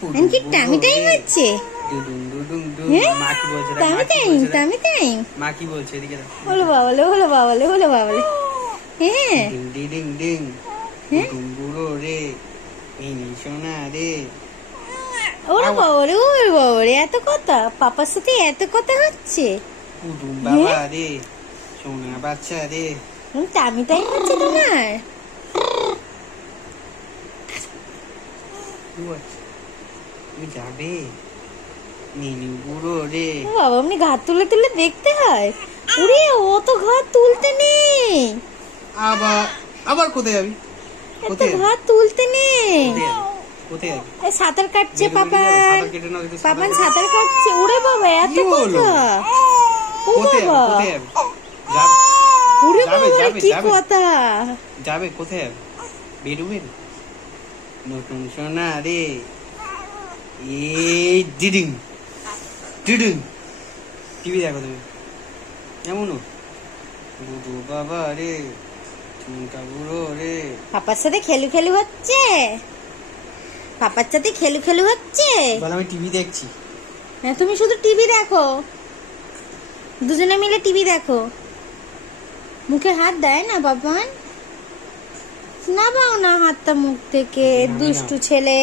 Tummy time হচ্ছে? হ্যাঁ? মা কি বলছে দেখ, টামি টাইম টামি টাইম মা কি বলছে এদিকে হলো বাবলে হলো বাবলে হলো বাবলে। হ্যাঁ। ডিং ডিং ডিং হ্যাঁ? রে মিনি সোনা রে। ওরে বাবরে ওরে বাবরে এত কথা? পাপার সাথে এত কথা হচ্ছে? কুটুম হ্যাঁ? বাবা রে সোনা বাচ্চা রে। হুম, টামি টাইম হচ্ছে তোমার? তুমি যাবে। বুড়ো রে। বাবা আপনি ঘাট তুলে তুলে দেখতে হয়? ওরে ও তো ঘাট তুলতে নেই। আবার আবার কোথায় যাবি? এত ঘাট তুলতে নেই। কোথায় যাবি? কোথায় যাবি? এই সাঁতার কাটছে বেরোবে পাপান সাঁতার কেটে নাও, যদি সাঁতার পাপান কেটে- সাঁতার কাটছে। ওরে বাবা এত কথা? ও বাবা। কোথায় যাবে? যাবে ওরে বাবা কি কথা? যাবে কোথায় যাবে? নতুন সোনা রে। এই ডিডিং ডিডিং। টিভি দেখো তুমি। এমন বুধু বাবা রে চুমকা বুড়ো রে। পাপার সাথে খেলু খেলু হচ্ছে। পাপার সাথে খেলু খেলু হচ্ছে। বল আমি টিভি দেখছি। হ্যাঁ তুমি শুধু টিভি দেখো। দুজনে মিলে টিভি দেখো। মুখে হাত দেয় না বাবান না পাও না হাতটা মুখ থেকে দুষ্টু ছেলে।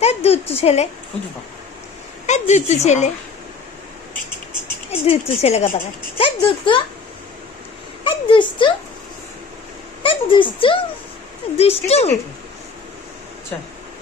তার দুটো ছেলে। আর দুটো ছেলে। দুটো ছেলে কথা তার দুটো আর দুষ্টু তার দুষ্টু দুষ্টু আচ্ছা।